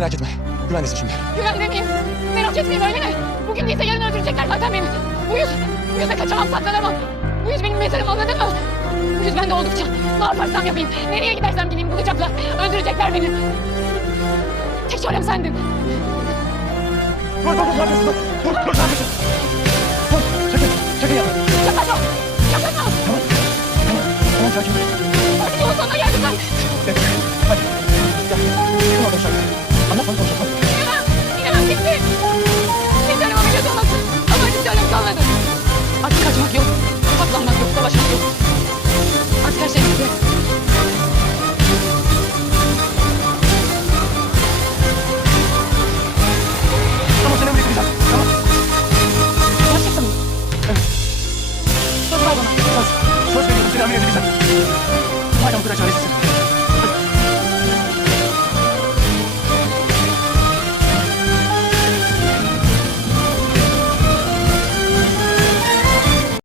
Merak etme. Güvendesin şimdi. Güvende miyim? Merak etmeyeyim öyle mi? Bugün değilse yarın öldürecekler zaten beni. Bu yüze kaçamam, saklanamam. Bu yüz benim mezarım, anladın mı? Bu yüz bende oldukça ne yaparsam yapayım, nereye gidersem gideyim bulacaklar, öldürecekler beni. Tek çarem sendin. Dur, ne yapıyorsun? Dur, ne yapıyorsun? Dur, sakın yapma. Yaklaşma, yaklaşma. Tamam, sakin ol. Artık yolun sonuna geldim ben. Gel, hadi. Gel, çıkın oradan dışarı. Anlat bana konuşalım. İnemem, gitti. Bir tanem ameliyat olmasın. Ama hiç canım kalmadı. Artık kaçmak yok, saklanmak yok, savaşmak yok. Artık her şey bitti. Tamam, seni ameliyat edeceğim. Tamam. Gerçekten mi? Evet. Söz ver bana. Söz veriyorum, seni ameliyat edeceğim. Madem bu kadar çaresizsin.